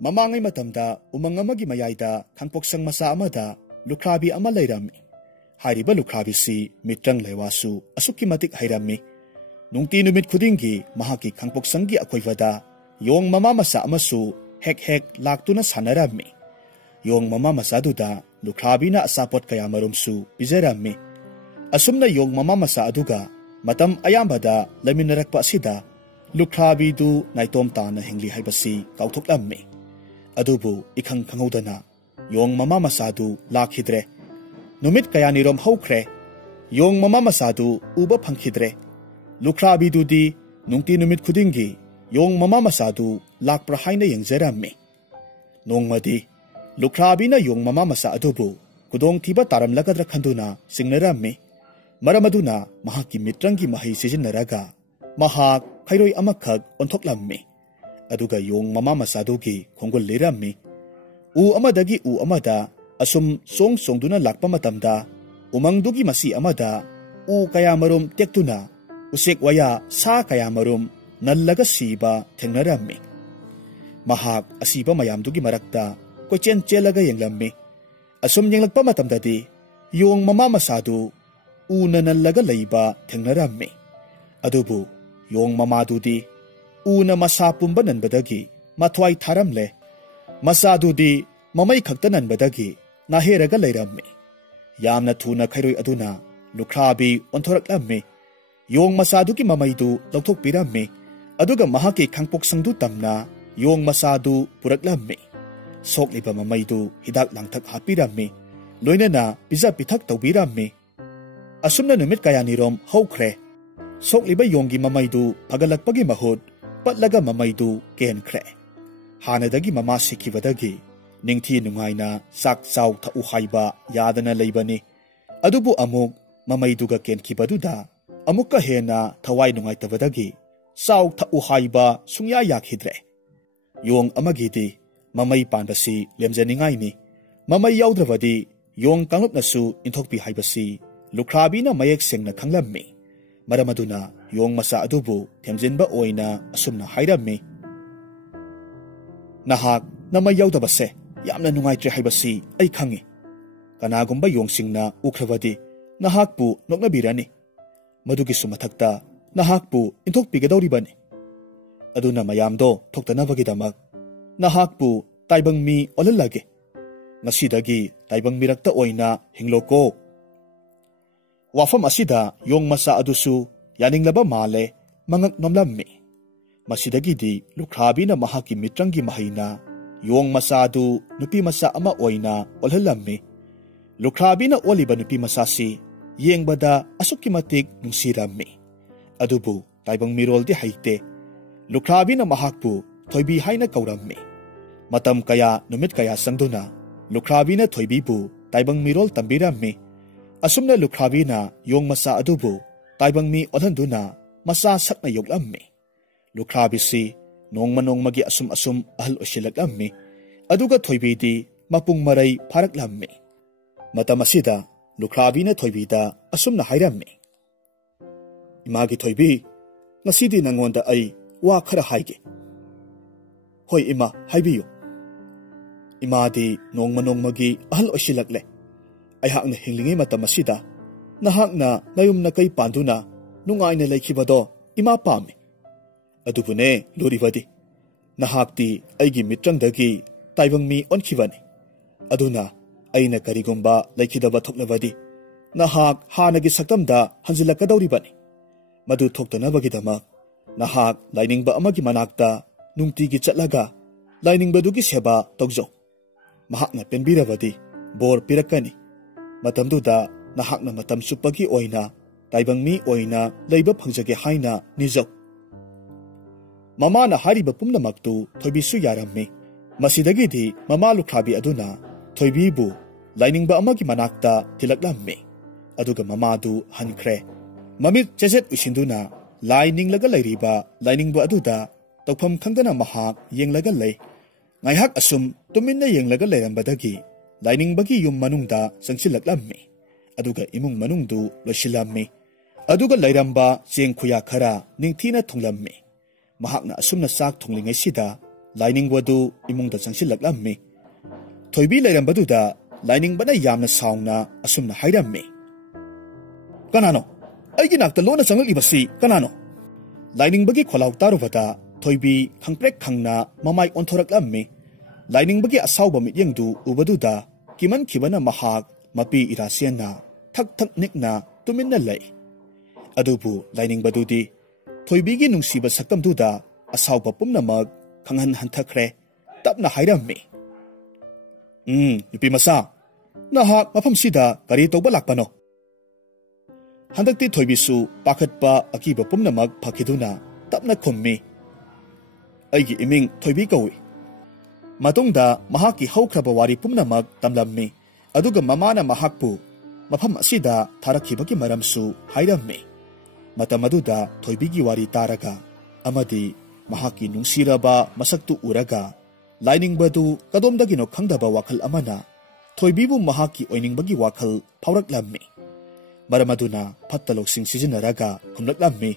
Mamangai matamda umang amagi mayayda khangpoksang masa amada lukrabi ama leirami. Hairiba lukrabi si mitrang lewasu asuki matik hairami. Nungti numit khudingi mahaki khangpoksanggi akoivada yong mama masa amasu hek laktuna sanarami. Yong mama masa duda lukrabi na asapot kaya marumsu bizarami. Asumna yong mama masa aduga matam ayambada laminarakpa asida lukrabi du naitom tana hingli haibasi kauthoklammi. Adubu ikhang khangudana yong mama masadu lakhidre. Numit kaya nirom haukre yong mama masadu uba phangkhidre. Lukrabi dudi nungti numit khudingi yong mama masadu lakpra haina yengzerami. Nongmadi lukrabi na yong mama masa adubu kudong tiba taram lagadra khanduna singnarami. Maramaduna mahaki mitrangi mahi sijinnaraga mahak khairoi amakhak onthoklammi. Aduga yong mama masadugi khongol lerammi. U amadagi u amada asum songduna lakpa matamda umangdugi masi amada u kaya marum tektuna usek waya sa kaya marum nallaga siba thengnarammi. Mahak asiba mayamdugi marakta kochen chelaga yenglammi. Asum yenglakpa matamdadi yong mama masadu u nallaga leiba thengnarammi. Adubu yong mamadudi una masa pumba nanbadagi mathwai tharamle. Masadudi mamai khakta nanbadagi naheraga leirammi. Yamna thuna khairoi aduna lukrabi onthoraklammi. Yong masadugi mamaidu lauthokpirammi. Aduga mahaki khangpoksangdu tamna yong masadu puraklammi. Sokliba mamaidu hidak langthak hapirammi. Loinana piza pithak tawbirammi. Asumna numit kaya nirom haukre. Sokliba yonggi mamaidu pagalakpagi mahud patlaga mamaidu kenkre. Hanadagi mama sikibadagi ningthi nungaina sak saw thau haiba yadana leibani. Adubu amuk mamaiduga kenkibaduda amukka hena thawai nungaitabadagi saw thau haiba sungya yakhidre. Yong amagidi mamai panbasi lemjaningaini. Mamai yaudravadi yong kanglupnasu inthokpi haibasi lukrabina mayek sengna khanglammi. Maramaduna yong masa adubu themjinba oina asumna hairammi. Nahak namay yaudabase yamna nungaitre haibasi ay khangi. Kanagumba yong singna ukravadi nahakpu noknabirani. Madugi sumathakta nahakpu inthokpigadawribani. Aduna mayamdo thoktanabagidamag nahakpu taibangmi olalage. Ngasidagi taibangmirakta oina hingloko. Wafam asida yong masa adusu yaninglaba male mangak nomlammi. Masidagidi lukrabi na mahaki mitrangi mahina yong masa adu nupi masa ama oina olhalammi. Lukrabi na oliba nupi masa si yengbada asukimatik nungsirammi. Adubu taibang mirol di haite. Lukrabi na mahakpu thoibi haina kaurammi. Matam kaya numit kaya sangduna lukrabi na thoibi bu taibang mirol tambirammi. Asumna lukrabi na yong masa adubu taibang mi odhanduna masa sakna yoglammi. Lukrabi si nongmanong magi asum ahal osilaglammi. Aduga thoibi di mapung maray paraklammi. Matamasida lukrabi na thoibi da asumna hairammi. Imagi thoibi ngasidi nangonda ay wakhara haige. Hoy ima haibiyo. Imadi nongmanong magi ahal osilagle. Ayhakna hinglingi matamasida nahakna ngayum na kay panduna nungay na laikibado ima pami. Adubune luribadi nahakti aygi mitrangdagi taibang mi onkibani. Aduna ayna karigumba laikidaba thoknabadi nahak hanagi saktamda hanzilakadawribani. Madu thoktanabagidama nahak lainingba amagi manakta nungtigi chatlaga lainingbadugi seba togjo. Mahakna penbirabadi bor pirakani. Matamduda nahakna matam supagi oina taibang mi oina leiba phangjage haina nizok. Mama na hariba pumnamaktu thoibisu yarammi. Masidagidi mama lukrabi aduna thoibibu lainingba amagi manakta tilaklammi. Aduga mamadu hankre. Mamit cheset usinduna laininglaga leiriba lainingba aduda tokpham khangdana mahak yenglaga lei. Ngaihak asum tuminna yenglaga leirambadagi lainingbagi yum manungda sangsilaklammi. Aduga imung manungdu losillammi. Aduga lairamba cheng khuya khara ningthina thonglammi. mahakna asumna sak thonglingai sida lainingwadu imungda changsilaklammi thoibi leirambaduda lainingbana yamna saungna asumna hairammi kanano aigi nakta lona changlibasi kanano lainingbagi kholaw tarubada thoibi khangprek khangna mamai onthoraklammi lainingbagi asawba mityengdu ubaduda kiman khibana mahak mapi irasiana thak thak nikna tuminna lei adubu lainingbadudi thoibigi nungsiba sakamduda asawba pumnamak khanghan hanthakre tapna hairammi nupi masa nahak mafam sida kari toba lakpano handakti thoibisu pakhatpa akiba pumnamak phakiduna tapna khummi aigi iming thoibi kawi matungda mahaki haukraba wari pumnamak tamlammi aduga mamana mahakpu mafam asida tharakhibagi maramsu hairammi matamaduda thoibigi wari taraga amadi mahaki nungsiraba masaktu uraga lainingbadu kadomdagino khangdaba wakhal amana thoibibu mahaki oiningbagi wakhal phauraklammi maramaduna phattaloksing sijinaraga khumlaklammi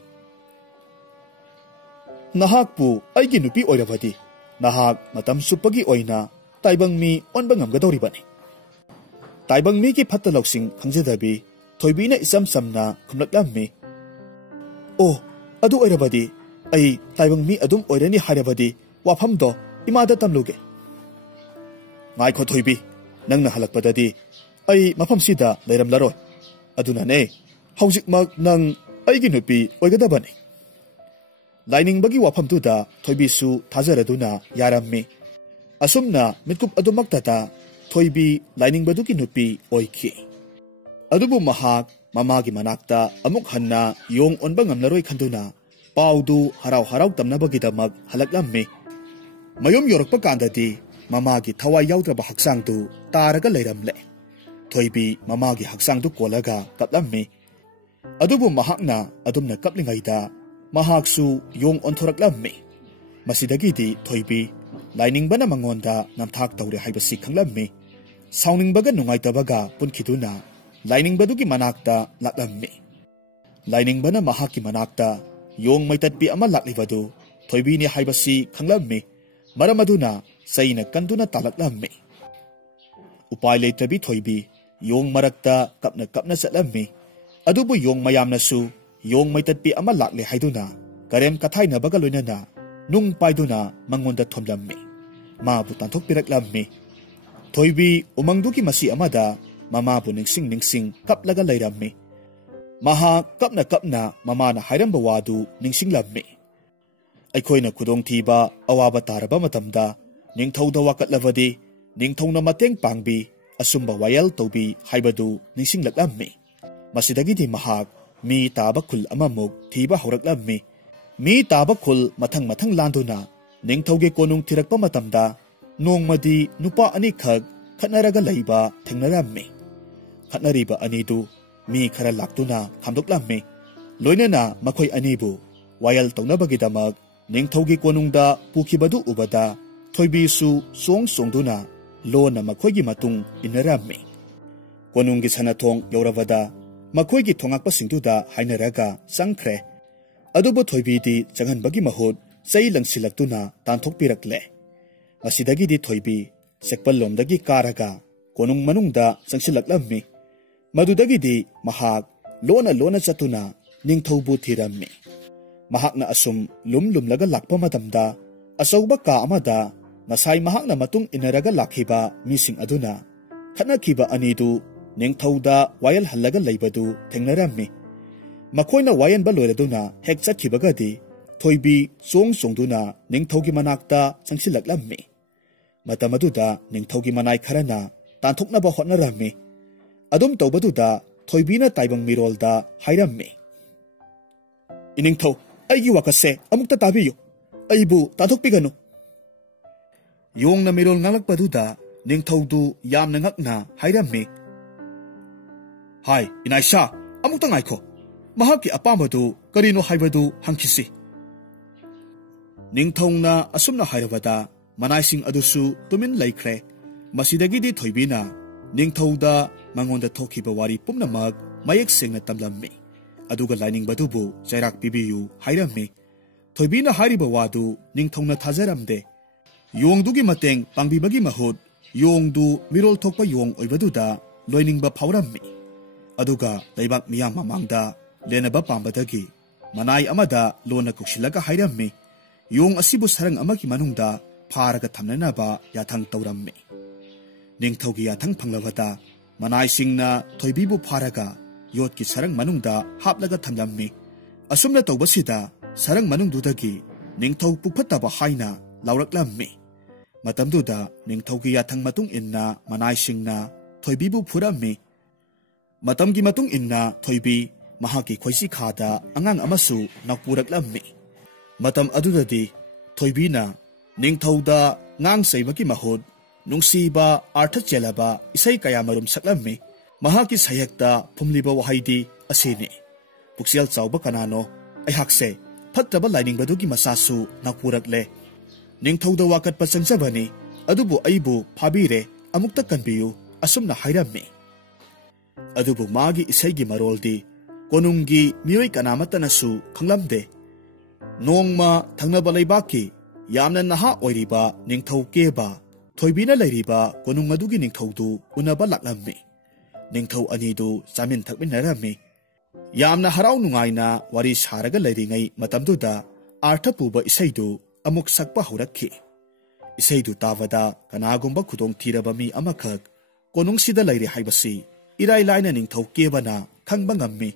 nahakpu aigi nupi oirabadi nahak matam supagi oina taibangmi onba ngamgadoribani taibangmi ki phattaloksing khangjadabi thoibina isam samna khumlaklammi o adu oirabadi ai taibangmi adum oirani harabadi wafamdo imada tamluge ngai kho thoibi nangna halakpadadi ai mafam sida leiramlaroi aduna ne haujikmak nang aigi nupi oigadabani lainingbagi wafamtuda thoibisu thajaraduna yarammi asumna mitkup adumaktata thoibi lainingbaduki nupi oikhi adubu mahak mamagi manakta amuk hanna yong onba ngamlaroi khanduna paudu harau harau tamnabagidamak halaklammi mayom yorokpa kandadi mamagi thawai yaudraba haksangdu taraga leiramle thoibi mamagi haksangdu kolaga kaplammi adubu mahakna adumna kaplingaida mahaksu yong onthoraklammi masidagidi thoibi lainingbana mangonda namthak tawre haibasi khanglammi sauningbaga nungaitabaga punkhiduna lainingbadugii manakta laklammi lainingbana mahaki manakta yong maitatpi ama laklibadu thoibini haibasi khanglammi maramaduna saina kanduna talaklammi upai leitabi thoibi yong marakta kapna kapna satlammi adubu yong mayamnasu yong maitatpi ama lakle haiduna karem kathaina baga loinana nung paiduna mangonda thomlammi mabu tanthokpiraklammi thoibi umangduki masi amada mamabu ningsing kaplaga leirammi maha kapna kapna mamana hairamba wadu ningsinglammi aikhoina khudong thiba awaba taraba matamda ningthauda wakatlavadi ningthौना mateng pangbi asumba wayal tobi haibadu ningsinglaklammi masidagidi mahak mi taba khul amamuk thiba horaklammi mi taba khul mathang mathang landuna ningthौge konung thirakpa matamda nongmadi nupa ani khak khatnaraga leiba thengnarammi khatnariba anidu mi khara laktuna khamdoklammi loinana makhoi anibu wayal tongnabagidamak ningthौge konungda pukhibadu ubada thoibisu songduna lona makhoigi matung inarammi konunggi sanathong yoravada makhoigi thongakpa singduda hainaraga sangkhre adubu thoibidi changanbagi mahut sei langsilaktuna tanthokpirakle asidagidi thoibi sekpallomdagi karaga konung manungda changsilaklammi madudagidi mahak lona chatuna ningthौbu thirammi mahakna asum lumlaga lakpa matamda asauba ka amada nasai mahakna matung inaraga lakhiba mising aduna khanakhiba anidu ningthौda wayal hallaga leibadu thengnarammi makhoina wayan baloiraduna hek chakhibagadi thoibi songduna ningthौgi manakta changsilaklammi matamaduda ningthौgi manai kharana tanthoknaba hotnarammi adum tawbaduda thoibina taibang mirolda hairammi iningthौ aigi wakase amukta tabiyu aibu tanthokpiganu yongna mirol ngalakpaduda ningthौdu yamna ngakna hairammi hai inaisa amukta ngaikho mahaki apamadu karino haibadu hangkisi ningthौna asumna hairabada manaising adusu tumin laikre masidagidi thoibina ningthौda mangonda thokhiba wari pumnamak mayek sengna tamlammi aduga lining badubu jairak pibiyu hairammi थोइबीना हारिबा वादु निंगथौना थाजरमदे योंगदुगी मतेंग पांगबीबगी महूत योंगदु मिरोल थोकपा योंग ओइबदुदा लोइनिंगबा फावरम्मी अदुगा लैबाक मियाम ममांगदा लेनबा पांबदगी मनाई अमदा लोना कुक्सिलगा हाइरम्मी योंग असिबु सरंग अमगी मनुंगदा फारगा थमननाबा याथंग तौरम्मी निंगथौगी याथंग फंगलबदा मनाई सिंगना थोइबीबु फारगा योटकी सरंग मनुंगदा हापलगा थमलम्मी असुमना तौबसिदा सरंग मनुंगदुदगी निंगथौ पुफत्तबा हाइना लाउरक्लम्मी मतमदुदा निंगथौगी याथंग मतुंग इन्ना मनाई सिंगना थोइबीबु फुरम्मी मतमगी मतुंग इन्ना थोइबी महाकी खोइसी खादा अंगांग अमसु नापुरक्लम्मी मतम अदुददी थोइबीना निंगथौदा ngang saibaki mahod nungsiba artha chelaba isai kaya marum saklammi mahaki sayakta phumliba wahaidi asini puksial chawba kanano aihakse phattaba lining badugi masasu napurakle ningthauda wakat pasangjabani adubu aibu phabire amukta kanbiyu asumna hairammi adubu magi isai gi maroldi konungi miyoi kanamatanasu khanglamde nongma thangnaba leibaki यामना नहा ओइरिबा निंगथौ केबा थोइबीना लैरिबा कोनुंग अदुगी निंगथौदु उनबा लाक्लम्मी निंगथौ अनिदु चामिन थकमिनरम्मी यामना हराउ नुंगाइना वारी सारगा लैरिङै मतमदुदा आर्थ पुबा इसैदु अमुक सकपा हौरक्खि इसैदु तावदा कनागुम्बा खुदोंग थीरबा मी अमखक कोनुंग सिदा लैरि हाइबसी इराइ लाइना Ningthou केबाना खंगबा ngамmi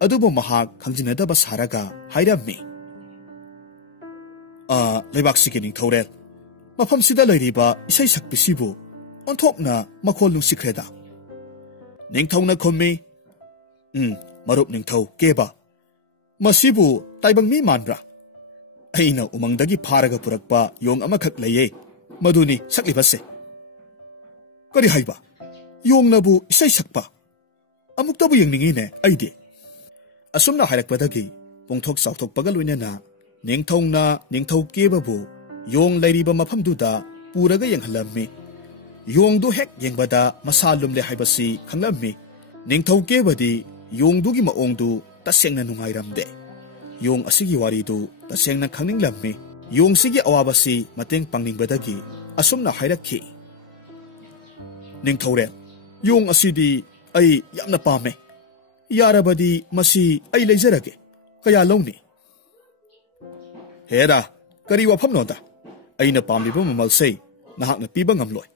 अदुबो महाक खंजिनदबा सारगा हाइरम्मी लेबाक सिगे निंगथौरेल मफम सिदा लैरिबा इसै सकपिसिबु ओंथोपना मखोल नुसिख्रेदा निंगथौना खोम्मी मरुप निंगथौ केबा मसिबु ताइबंग मी मानब्रा अइना उमंगदगी फारगा पुरकपा Yong अमखक लैये मदुनी सकलिबसे करि हाइबा योंगनबु इसै सकपा अमुक्तबु यंगनिङिने अइदे असुमना हाइरकपदगी पोंथोक सावथोकपगा लोइनना निंगथौना निंगथौ केबाबु योंग लैरिबा मफमदुदा पुरगा यंगहलम्मी योंगदु हेक यंगबदा मसा लुमले हाइबसी खंगलम्मी निंगथौ केबदी योंगदुगी माओंगदु तसेंगना नुंगाइरमदे योंग असिगी वारिदु तसेंगना खंगनिंगलम्मी योंगसिगी अवाबसी मतेंग पांगनिंगबदगी असुमना हाइरक्खि निंगथौरे योंग असिदी अई यामना पामे यारबदी मसी अई लेजरगे कया लौनी हेरा करी वफम नोदा अइना पामलिबा ममलसे नहाकना पीबा ngamloi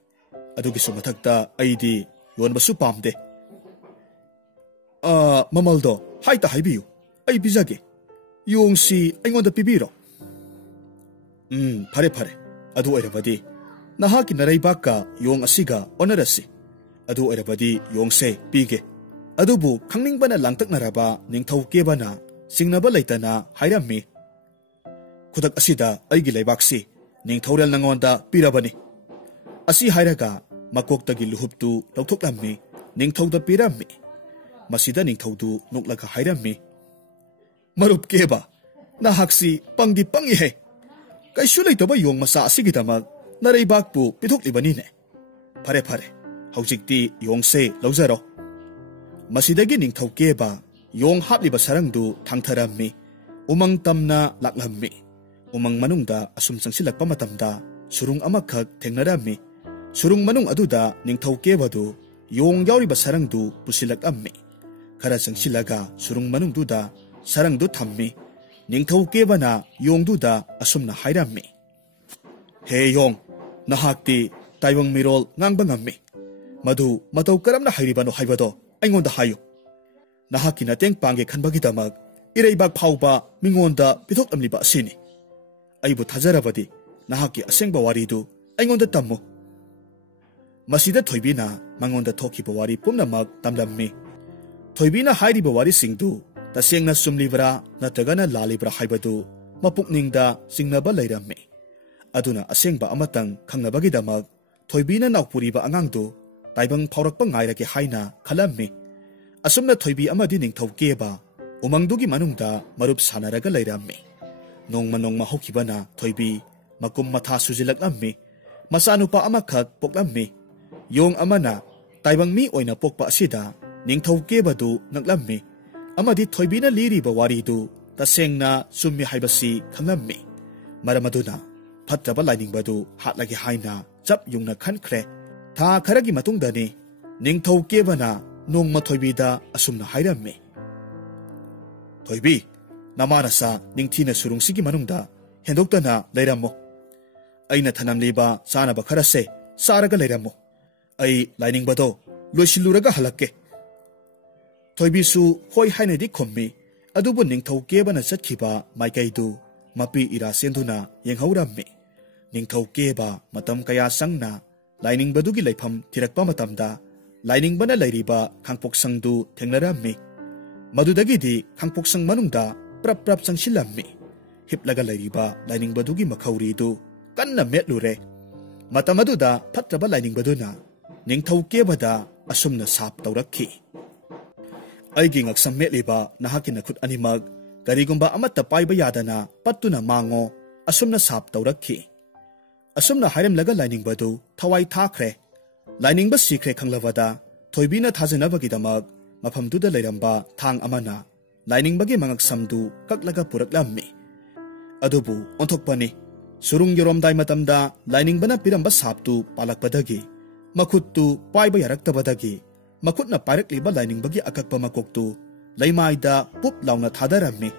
अदुगी सुमथक्ता अइदी योनबसु पामदे ममलदो हाइता हाइबियु अइ बिजागे योंगसी अइंगोंदा पिबिरो फरे फरे अदु ओइरबदी नहाकी नरैबाका योंग असिगा ओनरसी अदु ओइरबदी योंगसे पीगे अदुबु खंगनिंगबना लांगतकनराबा निंगथौ केबाना सिंगनबा लैतना हाइरम्मी खुदक असिदा अइगी लैबाक्सी निंगथौरेल नंगोंदा पिरबनी असि हाइरगा मकोक्तगी लुहुपतु लौथोकलम्मी निंगथौदा पिरम्मी मसिदा निंगथौदु नोकलगा हाइरम्मी मरुप केबा नाहाक्सी पंगदी पंगी है कैसु लैतबा योंग मसा असिगिदमक नरैबाकपु पिथोकलिबनीने फरे फरे हौजिक्ति योंगसे लौजरो मसिदगी निंगथौ केबा योंग हापलिबा सरंगदु थांगथरम्मी उमंग तमना लाक्लम्मी उमंग मनुंगदा असुम संसिलकपा मतमदा सुरुंग अमखक थेंगनरम्मी सुरुंग मनुंग अदुदा निंगथौ केबदु योंग याउरिबा सरंगदु पुसिलकअम्मी खरा संसिलगा सुरुंग मनुंगदुदा सरंगदु थम्मी निंगथौ केबना योंगदुदा असुमना हाइरम्मी हे योंग नहाक्ति ताइबंग मिरोल ngangbा ngammi मधु मतौ करमना हाइरिबानो हाइबदो अइंगोंदा हायु नहाक्की नतेंग पांगे खनबगिदमक इरैबाक फाउबा मिंगोंदा पिथोकलम्लिबा असिनी अइबु थाजरबदी नहाकी असेंगबा वारीदु अइंगोंदा तम्मु मसिदा थोइबीना मंगोंदा थोखिबा वारी पुमनमक तमलम्मी थोइबीना हाइरिबा वारी सिंगदु तसेंगना सुमलिबरा नतगना लालिबरा हाइबदु मपुकनिंगदा सिंगनबा लैरम्मी अदुना असेंगबा अमतंग खंगनबगिदमक थोइबीना नाउपुरिबा अंगांगदु ताइबंग फाउरकपा ngairage haina khalammi asumna thoibi amadi ningthau keba umangdugi manungda marup sanaraga lairammi nongma nongma hokibana thoibi makum matha sujilaklammi masanupa amakhak poklammi yong amana taibang mi oina pokpa asida ningthau kebadu ngaklammi amadi thoibina liriba waridu तसेंगना चुम्मी हाइबसी खंगलम्मी मरम अदुना फट्टबा लाइनिंगबदु हाटलगे हाइना चप युंगना खनख्रे था खरगी मतुंगदनी निंगथौ केबना नोंगमा थोइबीदा असुमना हाइरम्मी थोइबी नमानसा निंगथीना सुरुंगसिगी मनुंगदा हेंदोक्तना लेरमो अइना थनमलीबा चानबा खरसे सारगा लेरमो अइ लाइनिंगबदो लोइसिलुरगा हलक्के थोइबीसु होय हाइनेदी खुम्मी अदुबु निंगथौ केबना चटखिबा माइकैदु मपी इरा सेंदुना येंहौरम्मी निंगथौ केबा मतम कया संगना लाइनिंगबदुगी लेफम थिरकपा मतमदा लाइनिंगबना लेरिबा खांगपोक्संगदु थेंगनरम्मी मदुदगिदी खांगपोक्संग मनुंगदा प्रप प्रप संगसिलम्मी हिपलगा लेरिबा लाइनिंगबदुगी मखौरीदु कन्ना मेटलुरे मतमदुदा फट्टबा लाइनिंगबदुना Ningthou केबदा असुमना shop तौरक्खी अइगी ngaksam metliba nahaki nakhut animag karigumba amatta paiba yadana pattuna mango asumna sap taurakhi asumna hairam laga lining badu thawai thakre lining ba sikre khanglawada thoibina thajanabagi damag mafamduda leiramba thang amana lining bagi mangaksamdu kaklaga puraklammi adubu onthokpani surung yoromdai matamda lining bana piramba saptu palakpadagi makhuttu paiba yaraktabadagi मखुटना पायरक्लिबा लाइनिंगबगी अकक्पा मकोक्तु लैमाइदा पुप लाउना थादरम्मी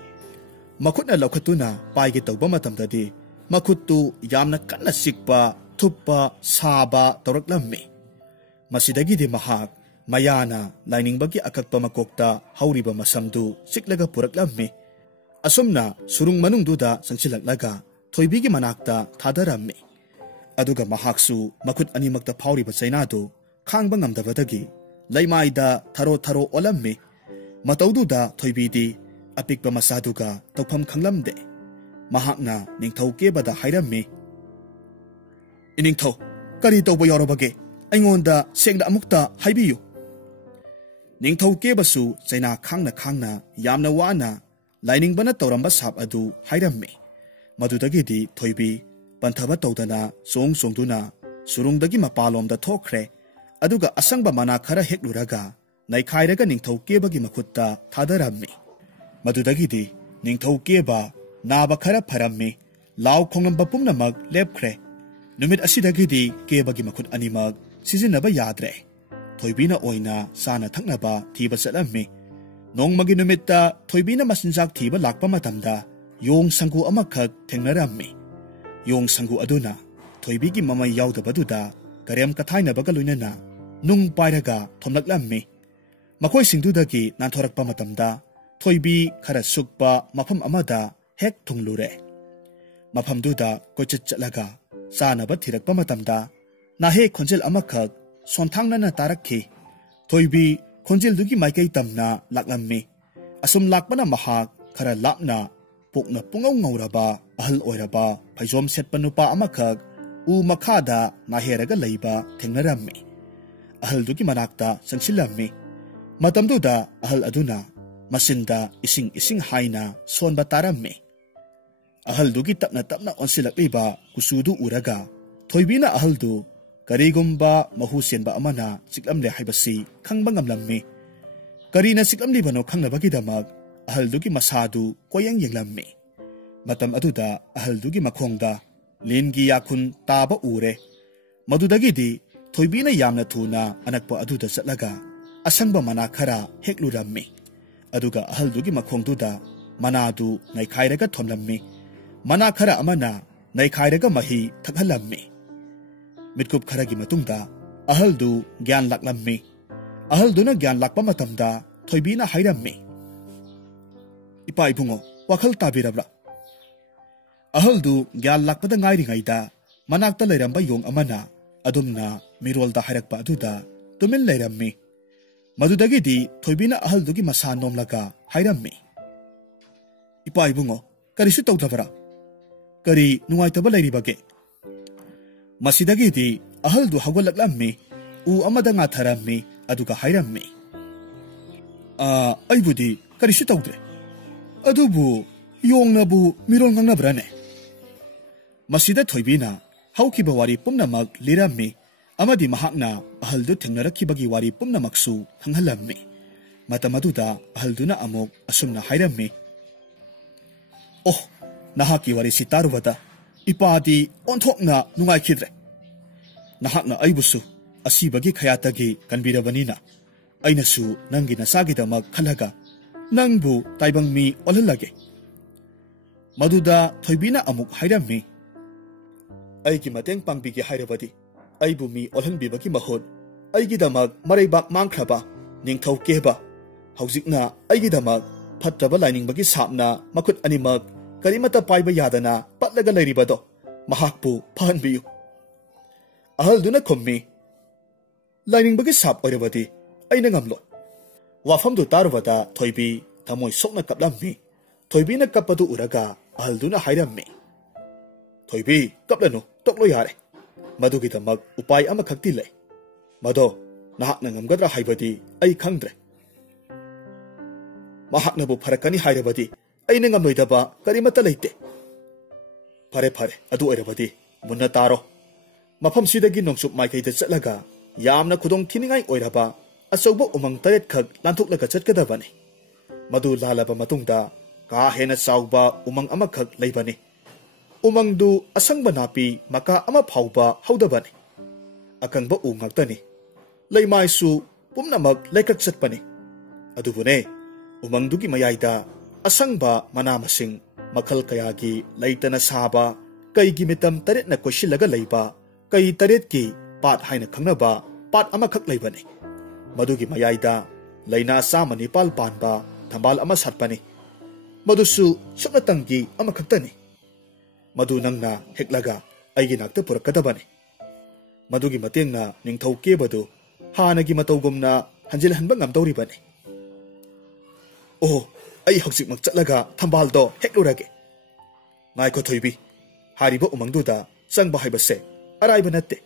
मखुटना लौखतुना पाइगे तौबा मतमददी मखुट्तु यामना कन्ना सिक्पा थुप्पा साबा तौरक्लम्मी मसिदगिदि महाक मयाना लाइनिंगबगी अकक्पा मकोक्ता हौरिबा मसमदु सिक्लगा पुरक्लम्मी असुमना सुरुंग मनुंगदुदा संसिलक्लगा थोइबीगी मनाक्ता थादरम्मी अदुगा महाकसु मखुट अनिमक्ता फाउरिबा चैनादु खांगबा ngamdabadagi लैमाइदा thorough thorough ओलम्मी मतौदुदा थोइबीदी अपिकपा मसादुगा तौफम खंगलमदे महाकना Ningthou केबदा हाइरम्मी इनिंगथौ करी तौबा यारोबगे अइंगोंदा सेंगदा अमुक्ता हाइबियु निंगथौ केबसु चैना खांगना यामना वाना लाइनिंगबना तौरंबा shop अदु हाइरम्मी मदुदगिदी Thoibi पंथबा तौदना song सोंगदुना सुरुंगदगी मपालोमदा थोखरे अदुगा Asangba मना खरा हेक्लुरगा नैखाइरगा निंगथौ केबगी मखुत्ता थादरम्मी मदुदगिदी निंगथौ केबा नाबा खरा फरम्मी लाव खोंगलंबा पुमनमग लेपख्रे नुमित असिदगिदी केबगी मखुत अनिमग सिजिनबा याद्रे थोइबीना ओइना साना थक्नबा थीबा चलम्मी नोंगमगी नुमित्ता थोइबीना मसिनजाक थीबा लाकपा मतमदा योंग संगु अमखक थेंगनरम्मी योंग संगु अदुना थोइबीगी ममई याउदबदुदा करेम कथाइनबगा लुइनना नुंग पाइरगा थोमलक्लम्मी मखोइ सिंगदुदगी नांथोरकपा मतमदा थोइबी खरा सुकपा मफम अमदा हेक थुंगलुरे मफमदुदा कोइचत चलगा चानबा थिरकपा मतमदा नाहे खोंजेल अमखक सोंथांगनना तारक्खी थोइबी खोंजेलदुगी माइकै तमना लाक्लम्मी असुम लाक्पना महाक खरा लापना पोकना पुंगौ ngौरबा अहल ओइरबा फैजोम सेटपा नुपा अमखक उ मखादा नाहेरगा लैबा थेंगनरम्मी अहलदुगी मनाक्ता संसिलम्मी मतमदुदा अहल अदुना मसिंदा इसिंग इसिंग हाइना सोनबा तारम्मी अहलदुगी तपना तपना ओनसिलक्लिबा कुसुदु उरगा थोइबीना अहलदु करीगुम्बा महुसेनबा अमना सिक्लमले हाइबसी खंगबा ngamlammi करीना सिक्लमलिबनो खंगनबगिदमक अहलदुगी मसादु कोयंग येंगलम्मी मतम अदुदा अहलदुगी मखोंगदा लेनगी याखुन ताबा उरे मदुदगिदी थोइबीना यामना थुना अनकपा अदुदा चलगा असंगबा मना खरा हेक्लुरम्मी अदुगा अहलदुगी मखोंगदुदा मनादु नैखाइरगा थोमलम्मी मना खरा अमना नैखाइरगा मही थकहलम्मी मिटकुप खरगी मतुंगदा अहलदु ज्ञान लाक्लम्मी अहलदुना ज्ञान लाक्पा मतमदा थोइबीना हाइरम्मी इपा इबुंगो वाखल ताबिरब्रा अहलदु ज्ञान लाक्पदा ngairingaida manakta leiramba yong amana adumna mirolda harakpa aduda tumin leirammi madudagidi thoibina ahaldugi masa nomlaga hairammi ipa ibungo karisu tawdabara kari nungaitaba leiribage masidagidi ahaldu hawalaklammi u amada nga tharammi aduga hairammi aibudi karisu tawdre adubu yongnabu mirol ngangnabrane masida thoibina haukiba wari pumnamak lirammi amadi mahakna ahaldu thengnarakibagi wari pumnamaksu khanghalammi matamaduda ahalduna amok asumna hairammi Oh, nahaki warisi tarubada ipadi onthokna nungaikidre. Nahakna aibusu asibagi khayatagi kanbirabanina ainasu nangi nasagidamak khalaga nangbu taibangmi olhalage. Maduda thoibina amuk hairami aigi mateng pangbigi hairabadi aibu mi olhanbibagi mahut aigidamak maraibak mangkhraba ningthau keba haujikna aigidamak fatraba lainingbagi sapna makut animak karimata paiba yadana patlaga lairibado mahakpu phanbiyu. Ahalduna khummi lainingbagi sap oirabadi aina ngamlo. Wafamdu tarubada thoibi thamoi sokna kaplammi thoibina kapadu uraga ahalduna hairammi. Thoibi kaplanu toklo yare madugidamak upai ama khakti lei mado nahakna ngamgadra haibadi ai khangdre. Mahaknabu pharakani hairabadi aina ngamloidaba karimata leite. Phare phare adu oirabadi munna taro mafam sidagi nongsup maikaida chatlaga yamna khudong thiningai oiraba achauba umang taret khak lanthuklaga chatkadabani. Madu lalaba matungda ka hena chauba umang ama khak leibani. Umangdu asangba napi maka ama phauba haudabani. Akangba u ngaktani leimaisu pumnamak lekak chatpani. Adubune umangdugi mayaida asangba manamasing makhal kayagi leitana saba kaigi mitam taret na koshilaga leiba kai taret ki pat haina khangnaba pat ama khak leibani. Madugi mayaida leina samani pal panba thambal ama satpani. Madusu suknatangi ama khaktani. Madu nangna heklaga aigi nakta purakadabani. Madugi matengna ningthau kebadu hanagi matawgumna hanjil hanba ngamdawribani. Oh, ai haujikmak chatlaga thambaldo heklurage. Ngaiko thoibi hariba umangduda changba haibase araiba natte.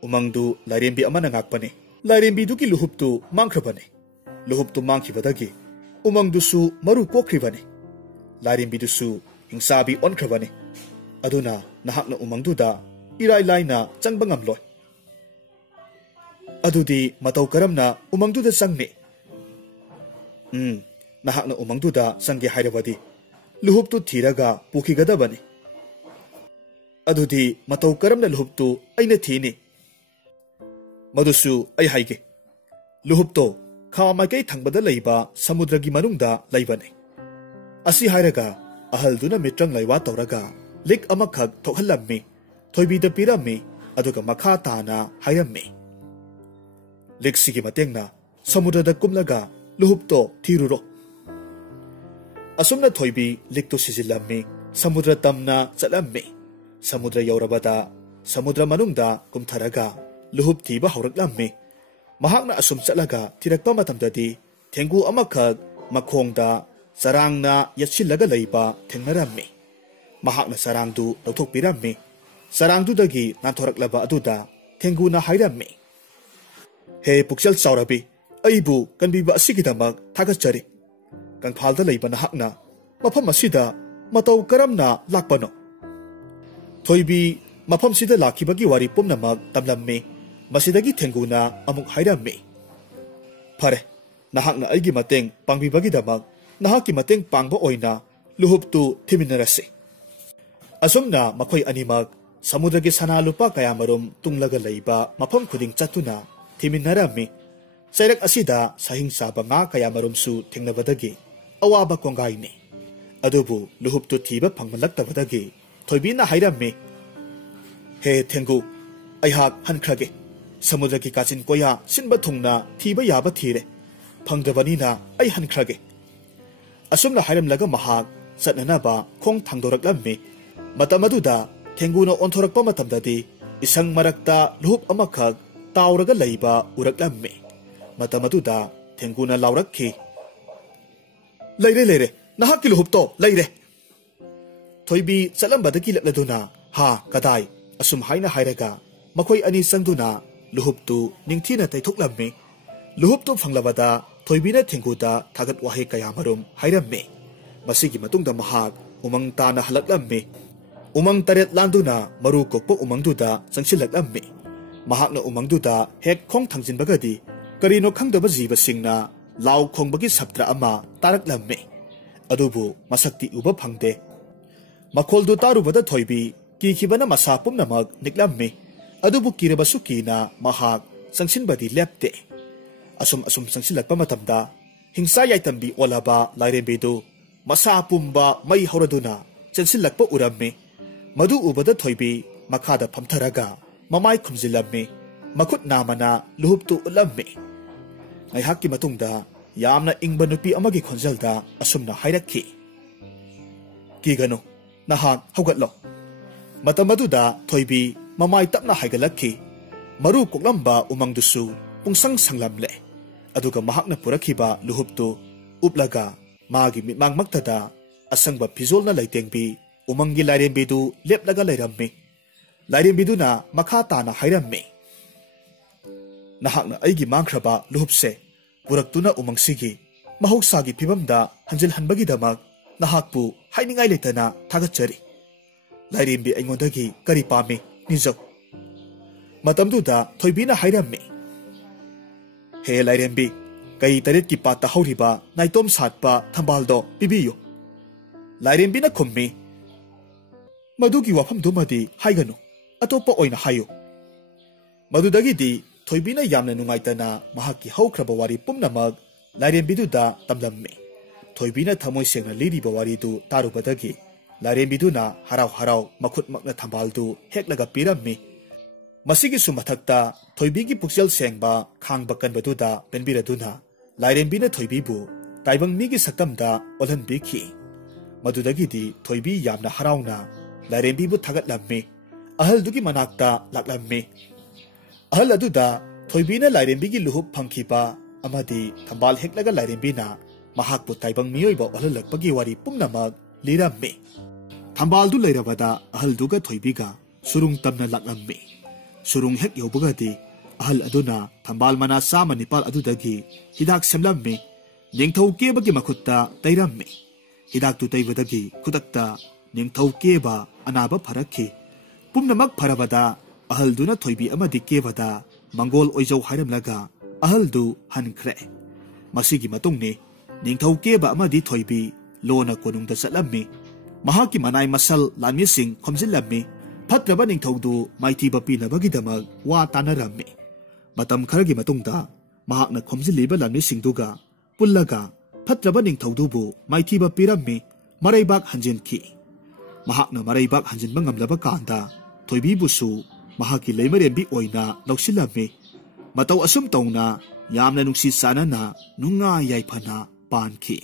Umangdu lairembi amana ngakpani. Lairembi duki luhuptu mangkhrabani. Luhuptu mangkhibadagi umangdusu maru kokribani. Lairembi dusu hingsabi onkhrabani. Aduna nahakna umangduda irai laina changba ngamloi. Adudi matau karamna umangduda changni. Nahakna umangduda changge hairabadi luhuptu thiraga pukhigadabani. Adudi matau karamna luhuptu aina thini. Madusu ai haige luhupto kha maikai thangbada leiba samudragi manungda leibani. Asi hairaga ahalduna mitrang laiwa tawraga lik amakhak thokhallammi thoibida pirammi aduga makha tana hairammi. Liksigi matengna samudrada kumlaga luhupto thiruro. Asumna thoibi likto sijillammi samudra tamna chatlammi. Samudra yaurabada samudra manungda kumtharaga luhup thiba hauraklammi. Mahakna asum chatlaga thirakpa matamdadi thengu amakhak makhongda sarangna yachillaga leiba thengnarammi. Mahakna sarangdu lauthokpirammi. Sarangdudagi nanthoraklaba aduda thenguna hairammi. He pukchal chaurabi aibu kanbiba asigidamak thagachari. Kangphalda leiba nahakna mafam asida matau karamna lakpano. Thoibi mafam sida lakhibagi wari pumnamak tamlammi. Masidagi thenguna amuk hairammi. Phare nahakna aigi mateng pangbibagidamak nahaki mateng pangba oina luhuptu thiminarasi. Asumna makhoi animak samudragi sana lupa kayamarum tunglaga leiba mafam khuding chatuna thiminarami. Sairak asida sahingsa nga kayamarum su thengnabadagi awaba kongaini. Adubu luhuptu thiba phangmalaktabadagi thoibina hairammi. He thengu aihak hankrage samudragi kachin koya sinba thungna thiba yaba thire phangdabanina ai hankrage. Asumna hairamlaga mahak satnanaba khong thangdoraklammi. Matamaduda thenguna onthorakpa matamdadi isang marakta luhup amakhak tauraga leiba uraklammi. Matamaduda thenguna laurakhi. Leire nahakki luhupto leire. Thoibi chalambadagi lakladuna ha kadai asum haina hairaga makhoi ani sangduna luhuptu ningthina taithoklammi. Luhuptu phanglabada thoibina thenguda thagat wahe kayamarum hairammi. Masigi matungda mahak umang tana halaklammi. Umang taret landuna maru kokpo umangduda changsilaklammi. Mahakna umangduda hek khong thangjinbagadi karino khangdaba jiba singna law khongbagi saptra ama taraklammi. Adubu masakti uba phangde मखोलदु तारुबदा Thoibi कीखिबना मसा पुमनमक निकलम्मी अदुबु किरबसु कीना महाक संगसिनबदी लेप्ते assume assume संगसिलक्पा मतमदा हिंसा याइतंबी ओलाबा लाइरेंबीदु मसा पुंबा मई हौरदुना चंसिलक्पा उरम्मी मधु उबदा थोइबी मखादा फमथरगा ममाई खुमजिलम्मी मखुत नामना लुहुप्तु उलम्मी ngayhakki matungda yamna ingba nupi amagi khonjalda asumna hairakhi kigano nahak haugatlo matamaduda thoibi mamai tapna haigalakhi maru koklamba umangdusu pungsang sanglamle aduga mahakna purakhiba luhuptu uplaga magi mitmang maktada asangba phizolna laitengbi umangi lairembidu leplaga lairammi lairembiduna makha tana hairammi nahakna aigi mangkraba luhupse purakuna umangsigi mahoksagi phibamda hanjil hanbagi damak nahakpu hainingai letana thagachari lairembi aingondagi kari pami nizau matamduda thoibina hairammi he lairembi kai taret ki pata hauriba naitom satpa thambaldo pibiyo lairembina khummi madugi wafam dumadi haiganu atopa oina hayo madudagi di thoibina yamna nungaitana mahaki haukraba wari pumnamak lairembiduda tamlammi thoibina thamoi sengna liriba wari du tarubadagi lairembiduna harau harau makhut makna thambaldu heklaga pirammi masigi sumathakta thoibigi puksel sengba khangba kanbaduda penbiraduna lairembina thoibibu taibang migi saktamda olhanbikhi madudagi di thoibi yamna harauna lairembibu thagatlammi ahaldugi manakta laklammi ahal aduda thoibina lairembigi luhup phangkhipa amadi thambal heklaga lairembina mahakpu taibang miyoiba olhalakpagi wari pumnamak lirammi thambaldu lairabada ahalduga thoibiga surung tamna laklammi surung hek yobugadi ahal aduna thambal mana sama nipal adudagi hidak semlammi ningthau kebagi makhutta tairammi hidak tu taibadagi khutakta ningthau keba anaba pharakhi pumnamak pharabada ahaldu na thoibi amadi kebada mangol oijau hairamlaga ahaldu hankhre masigi matungni ningthau keba amadi thoibi lona konungda chatlammi mahaki manai masal lanmi sing khomjillammi phatraba ningthaudu maithiba pinabagi damak wa tanarammi matam kharagi matungda mahakna khomjiliba lanmi singduga pullaga phatraba ningthaudubu maithiba pirammi maraibak hanjinki mahakna maraibak hanjinba ngamlaba kanda thoibi busu mahaki leimarembi oina lausilame matau asum tauna yamna nungsi sanana nunga yaifana panki